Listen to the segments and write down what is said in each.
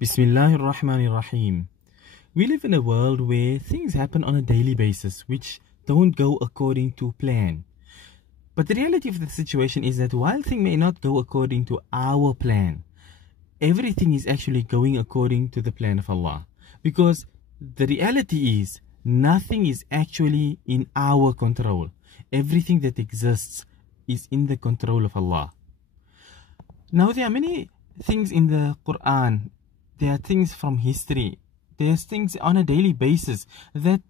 Bismillahir Rahmanir Rahim. We live in a world where things happen on a daily basis which don't go according to plan. But the reality of the situation is that while things may not go according to our plan, everything is actually going according to the plan of Allah. Because the reality is, nothing is actually in our control. Everything that exists is in the control of Allah. Now there are many things in the Quran. There are things from history. There's things on a daily basis that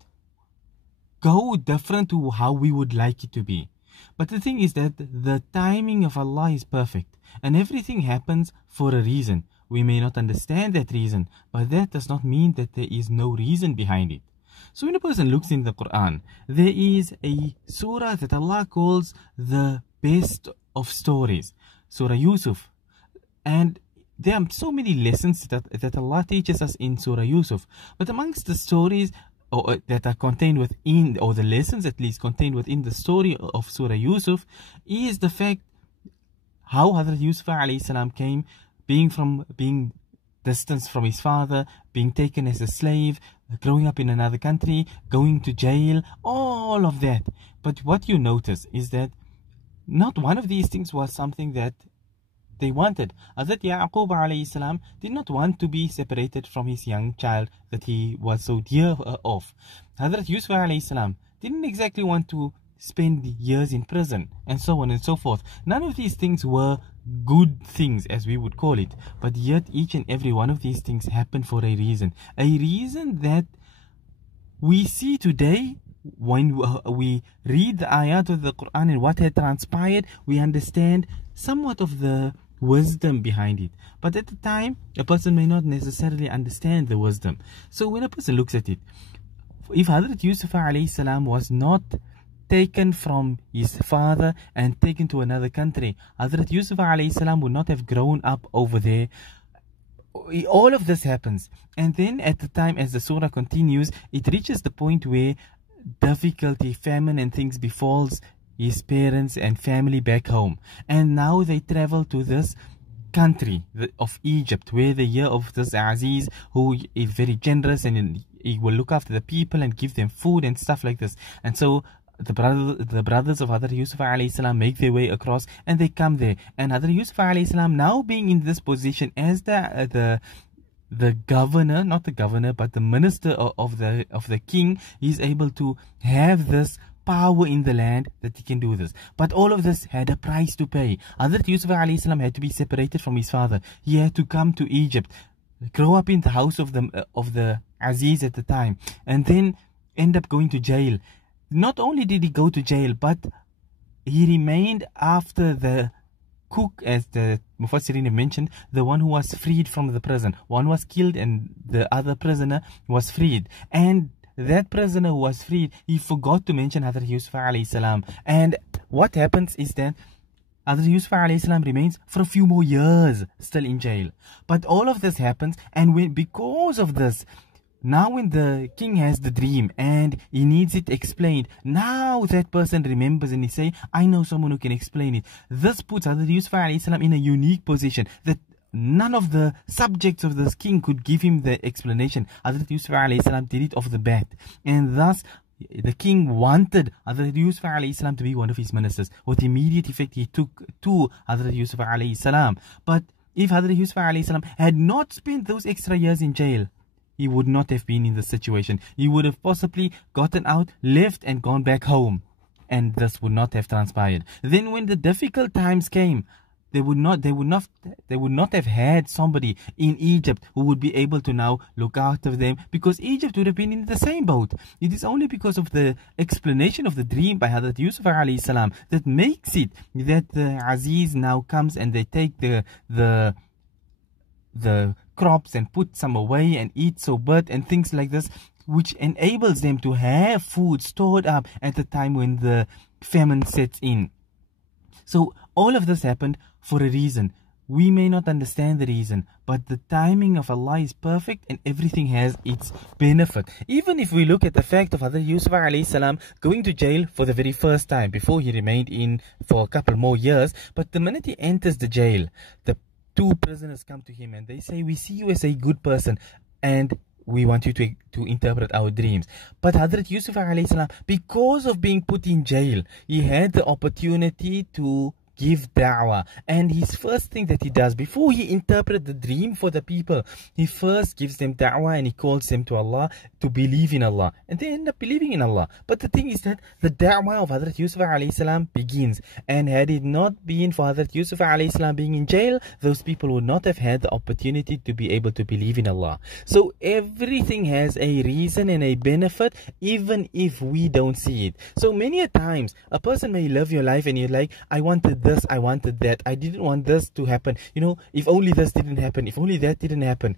go different to how we would like it to be. But the thing is that the timing of Allah is perfect, and everything happens for a reason. We may not understand that reason, but that does not mean that there is no reason behind it. So when a person looks in the Quran, there is a surah that Allah calls the best of stories, Surah Yusuf. And there are so many lessons that Allah teaches us in Surah Yusuf. But amongst the stories that are contained within, or the lessons at least contained within the story of Surah Yusuf, is the fact how Hazrat Yusuf alayhi salam came, being distanced from his father, being taken as a slave, growing up in another country, going to jail, all of that. But what you notice is that not one of these things was something that they wanted. Hazrat Yaqub alayhi salam did not want to be separated from his young child that he was so dear of. Hazrat Yusuf alayhi salam didn't exactly want to spend years in prison, and so on and so forth. None of these things were good things, as we would call it, but yet each and every one of these things happened for a reason that we see today. When we read the ayat of the Quran and what had transpired, we understand somewhat of the wisdom behind it. But at the time, a person may not necessarily understand the wisdom. So when a person looks at it, if Hazrat Yusuf alayhi salam was not taken from his father and taken to another country, Hazrat Yusuf alayhi salam would not have grown up over there. All of this happens, and then at the time, as the surah continues, it reaches the point where difficulty, famine and things befalls his parents and family back home, and now they travel to this country of Egypt, where they hear of this Aziz who is very generous and he will look after the people and give them food and stuff like this. And so the brothers of Hazrat Yusuf alayhi salam make their way across, and they come there, and Hazrat Yusuf alayhi salam, now being in this position as the governor, not the governor, but the minister of the king, is able to have this power in the land that he can do this. But all of this had a price to pay. Hazrat Yusuf alayhi salam had to be separated from his father. He had to come to Egypt, grow up in the house of the Aziz at the time, and then end up going to jail. Not only did he go to jail, but he remained after the cook, as the Mufassirin have mentioned, the one who was freed from the prison. One was killed and the other prisoner was freed. And that prisoner who was freed, he forgot to mention Hazrat Yusuf alayhi salam. And what happens is that Hazrat Yusuf alayhi salam remains for a few more years still in jail. But all of this happens, and because of this, now when the king has the dream and he needs it explained, now that person remembers and he say, I know someone who can explain it. This puts Hazrat Yusuf alayhi salam in a unique position that none of the subjects of this king could give him the explanation. Hazrat Yusuf alayhi salam did it off the bat, and thus the king wanted Hazrat Yusuf alayhi salam to be one of his ministers. With immediate effect, he took to Hazrat Yusuf alayhi salam. But if Hazrat Yusuf alayhi salam had not spent those extra years in jail, he would not have been in this situation. He would have possibly gotten out, left and gone back home, and this would not have transpired. Then when the difficult times came, they would not have had somebody in Egypt who would be able to now look after them, because Egypt would have been in the same boat. It is only because of the explanation of the dream by Hazrat Yusuf alayhi salam that makes it that the Aziz now comes and they take the crops and put some away and eat sobat and things like this, which enables them to have food stored up at the time when the famine sets in. So all of this happened for a reason. We may not understand the reason, but the timing of Allah is perfect and everything has its benefit. Even if we look at the fact of Hazrat Yusuf alayhi salam going to jail for the very first time, before he remained in for a couple more years, but the minute he enters the jail, the two prisoners come to him and they say, we see you as a good person and we want you to interpret our dreams. But Hazrat Yusuf alayhi salam, because of being put in jail, he had the opportunity to give da'wah. And his first thing that he does, before he interprets the dream for the people, he first gives them da'wah and he calls them to Allah, to believe in Allah. And they end up believing in Allah. But the thing is that the da'wah of Hazrat Yusuf alayhi salam begins. And had it not been for Hazrat Yusuf alayhi salam being in jail, those people would not have had the opportunity to be able to believe in Allah. So everything has a reason and a benefit, even if we don't see it. So many a times, a person may live your life and you're like, I wanted this, I wanted that, I didn't want this to happen, you know, if only this didn't happen, if only that didn't happen.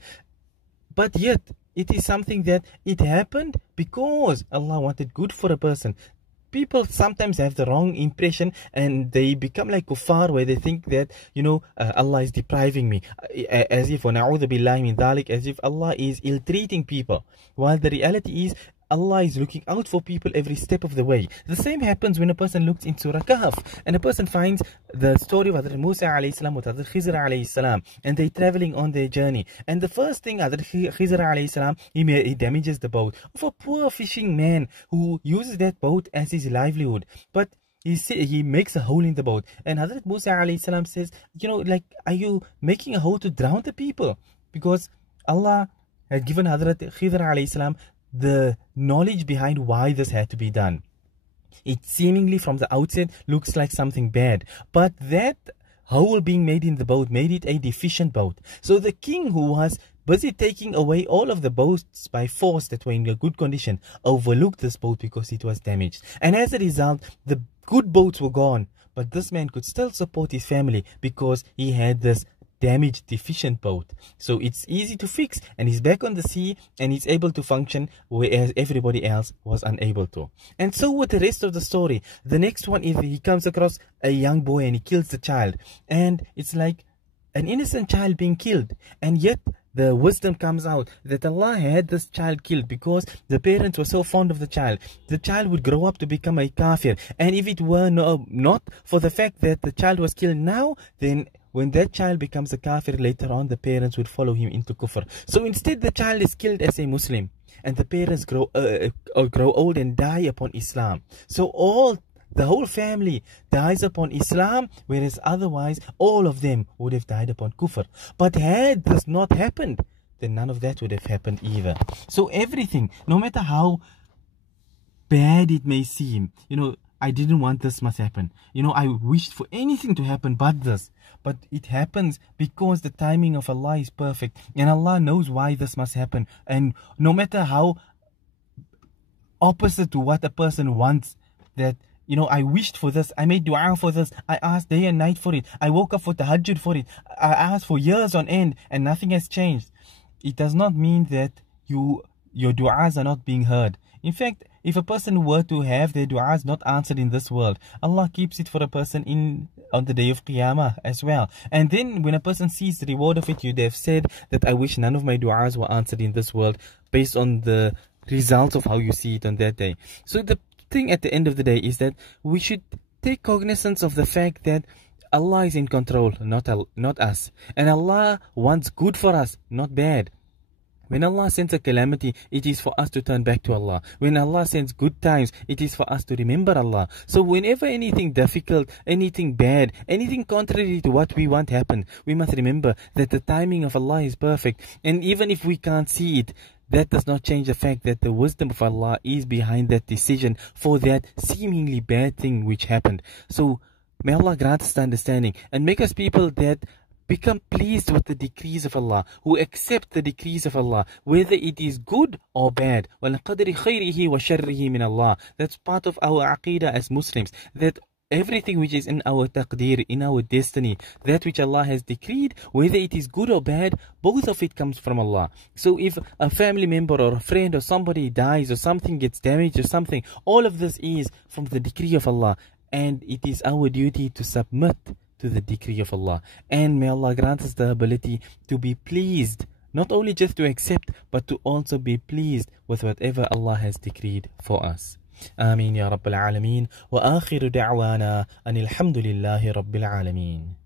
But yet it is something that it happened because Allah wanted good for a person. People sometimes have the wrong impression and they become like kuffar, where they think that, you know, Allah is depriving me, as if, وَنَعُوذُ بِاللَّهِ مِنْ ذَلِكَ, as if Allah is ill-treating people, while the reality is Allah is looking out for people every step of the way. The same happens when a person looks into Surah Kahf and a person finds the story of Hazrat Musa alayhi salam with Hazrat Khizr alayhi salam, and they're traveling on their journey. And the first thing, Hazrat Khizr alayhi salam, he damages the boat of a poor fishing man who uses that boat as his livelihood. But he makes a hole in the boat. And Hazrat Musa alayhi salam says, you know, like, are you making a hole to drown the people? Because Allah had given Hazrat Khizr alayhi salam the knowledge behind why this had to be done. It seemingly from the outset looks like something bad, but that hole being made in the boat made it a deficient boat. So the king, who was busy taking away all of the boats by force that were in a good condition, overlooked this boat because it was damaged. And as a result, the good boats were gone, but this man could still support his family because he had this damaged, deficient boat. So it's easy to fix, and he's back on the sea and he's able to function, whereas everybody else was unable to. And so with the rest of the story, the next one is he comes across a young boy and he kills the child, and it's like an innocent child being killed, and yet the wisdom comes out that Allah had this child killed because the parents were so fond of the child. The child would grow up to become a kafir, and if it were not for the fact that the child was killed now, then when that child becomes a kafir later on, the parents would follow him into kufr. So instead, the child is killed as a Muslim, and the parents grow old and die upon Islam. So the whole family dies upon Islam, whereas otherwise all of them would have died upon kufr. But had this not happened, then none of that would have happened either. So everything, no matter how bad it may seem, you know, I didn't want this must happen, you know, I wished for anything to happen but this. But it happens because the timing of Allah is perfect, and Allah knows why this must happen. And no matter how opposite to what a person wants, that, you know, I wished for this, I made dua for this, I asked day and night for it, I woke up for tahajjud for it, I asked for years on end and nothing has changed. It does not mean that your du'as are not being heard. In fact, if a person were to have their du'as not answered in this world, Allah keeps it for a person on the day of Qiyamah as well. And then when a person sees the reward of it, you'd have said that I wish none of my du'as were answered in this world, based on the results of how you see it on that day. So the thing at the end of the day is that we should take cognizance of the fact that Allah is in control, not us. And Allah wants good for us, not bad. When Allah sends a calamity, it is for us to turn back to Allah. When Allah sends good times, it is for us to remember Allah. So whenever anything difficult, anything bad, anything contrary to what we want happen, we must remember that the timing of Allah is perfect. And even if we can't see it, that does not change the fact that the wisdom of Allah is behind that decision for that seemingly bad thing which happened. So may Allah grant us the understanding and make us people that become pleased with the decrees of Allah, who accept the decrees of Allah, whether it is good or bad. وَالْقَدْرِ خَيْرِهِ وَشَرِّهِ مِنَ اللَّهِ. That's part of our aqidah as Muslims, that everything which is in our taqdeer, in our destiny, that which Allah has decreed, whether it is good or bad, both of it comes from Allah. So if a family member or a friend or somebody dies or something gets damaged or something, all of this is from the decree of Allah, and it is our duty to submit to the decree of Allah. And may Allah grant us the ability to be pleased, not only just to accept, but to also be pleased with whatever Allah has decreed for us. Ameen ya Rabbil Alameen. Wa akhiru da'wana anil hamdulillahi Rabbil Alameen.